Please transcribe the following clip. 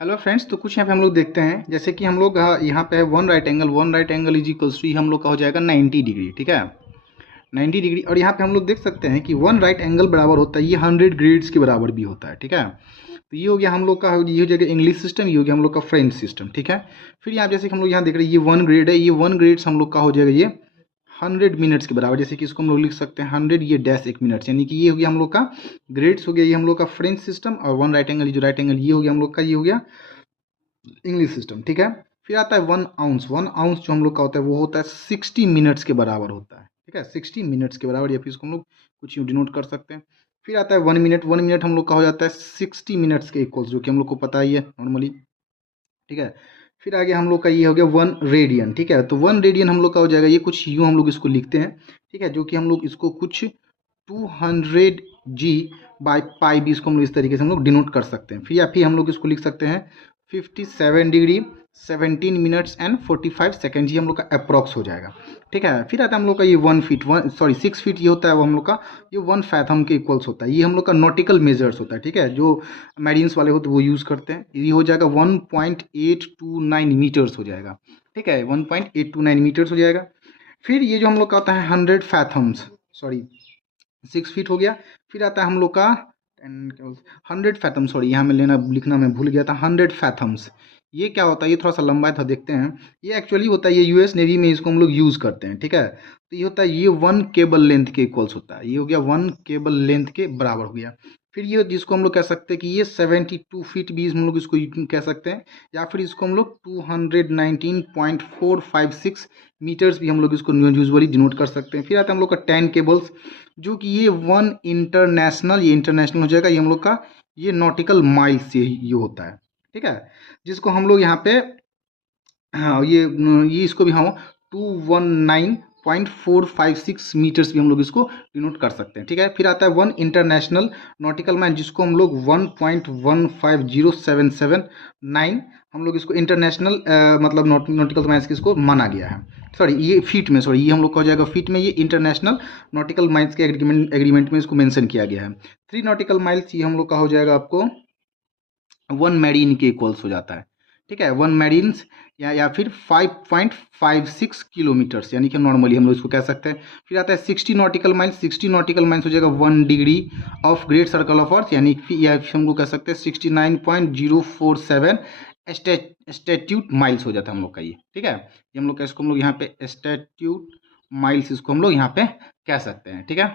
Hello friends, तो कुछ यहाँ पे हम लोग देखते हैं। जैसे कि हम लोग यहाँ पे है one right angle is equals to हम लोग का हो जाएगा 90 डिग्री। ठीक है, 90 डिग्री। और यहाँ पे हम लोग देख सकते हैं कि वन राइट एंगल बराबर होता है ये 100 ग्रेड्स के बराबर भी होता है। ठीक है, तो ये हो गया हम लोग का, ये हो जाएगा इंग्लिश सिस्टम, ये हो गया हम लोग का फ्रेंच सिस्टम। ठीक है, फिर यहाँ जैसे कि हम लोग यहाँ देख रहे हैं ये 1 ग्रेड है, ये 1 ग्रेड्स हम लोग का हो जाएगा ये 100 मिनट्स के बराबर। जैसे कि इसको हम लोग लिख सकते हैं 100 ये डैश 1 मिनट, यानी कि ये हो गया हम लोग का ग्रेड्स हो गया, ये हम लोग का फ्रेंच सिस्टम। और वन राइट एंगल, ये जो राइट एंगल ये हो गया हम लोग का, ये हो गया इंग्लिश सिस्टम। ठीक है, फिर आता है 1 आउंस। 1 आउंस जो हम लोग का होता है वो होता है 60 मिनट्स के बराबर होता है। ठीक है, 60 मिनट्स के बराबर, या फिर इसको हम लोग कुछ यूँ डिनोट कर सकते हैं। फिर आता है 1 मिनट। 1 मिनट हम लोग का हो जाता है 60 मिनट्स के इक्वल्स, जो कि हम लोग को पता ही है नॉर्मली। ठीक है, फिर आगे हम लोग का ये हो गया 1 रेडियन। ठीक है, तो 1 रेडियन हम लोग का हो जाएगा ये कुछ यूँ हम लोग इसको लिखते हैं। ठीक है, जो कि हम लोग इसको कुछ 200 G/π/b, इसको हम लोग इस तरीके से हम लोग डिनोट कर सकते हैं। फिर या फिर हम लोग इसको लिख सकते हैं 57 डिग्री 17 मिनट्स एंड 45 सेकेंड, ये हम लोग का अप्रॉक्स हो जाएगा। ठीक है, फिर आता है हम लोग का ये 1 फीट, 6 फीट ये होता है वो हम लोग का, ये 1 फैथम के इक्वल्स होता है। ये हम लोग का नॉटिकल मेजर्स होता है। ठीक है, जो मैरिन्स वाले होते हैं वो यूज़ करते हैं। ये हो जाएगा 1.829 मीटर्स हो जाएगा। ठीक है, 1.829 मीटर्स हो जाएगा। फिर ये जो हम लोग का आता है 100 फैथम्स, 6 फीट हो गया। फिर आता है हम लोग का 100 फैथम, यहाँ में लिखना मैं भूल गया था। 100 फैथम्स ये क्या होता है, ये थोड़ा सा लंबा था, देखते हैं। ये एक्चुअली होता है, ये यूएस नेवी में इसको हम लोग यूज़ करते हैं। ठीक है, तो ये होता है, ये 1 केबल लेंथ के इक्वल्स होता है। ये हो गया 1 केबल लेंथ के बराबर हो गया। फिर ये जिसको हम लोग कह सकते हैं कि ये 72 फीट भी हम लोग इसको कह सकते हैं, या फिर इसको हम लोग 219.456 मीटर्स भी हम लोग इसको यूजुअली डिनोट कर सकते हैं। फिर आता है हम लोग का 10 केबल्स, जो कि ये ये इंटरनेशनल हो जाएगा। ये हम लोग का ये नॉटिकल माइल्स से ये होता है। ठीक है, जिसको हम लोग यहाँ पे, हाँ, ये इसको भी हम 219.456 मीटर्स भी हम लोग इसको डिनोट कर सकते हैं। ठीक है, फिर आता है 1 इंटरनेशनल नॉटिकल माइल, जिसको हम लोग 1.150779 हम लोग इसको इंटरनेशनल मतलब नॉटिकल माइल्स की इसको माना गया है। ये फीट में, ये हम लोग का हो जाएगा फीट में। ये इंटरनेशनल नॉटिकल माइल्स के एग्रीमेंट में इसको मेंशन किया गया है। 3 नॉटिकल माइल्स ये हम लोग का हो जाएगा आपको 1 मैरीन के इक्वल्स हो जाता है। ठीक है, 1 मैरीन्स या फिर 5.56 किलोमीटर्स, यानी कि नॉर्मली हम लोग इसको कह सकते हैं। फिर आता है 60 नॉटिकल माइल्स। 60 नॉटिकल माइल्स हो जाएगा 1 degree of great circle of earth, यानी कि या फिर हमको कह सकते हैं 69.047 स्टैट्यूट माइल्स हो जाता है हम लोग का ये। ठीक है, ये हम लोग का, इसको हम लोग यहाँ पे स्टैट्यूट माइल्स इसको हम लोग यहाँ पे कह सकते हैं। ठीक है,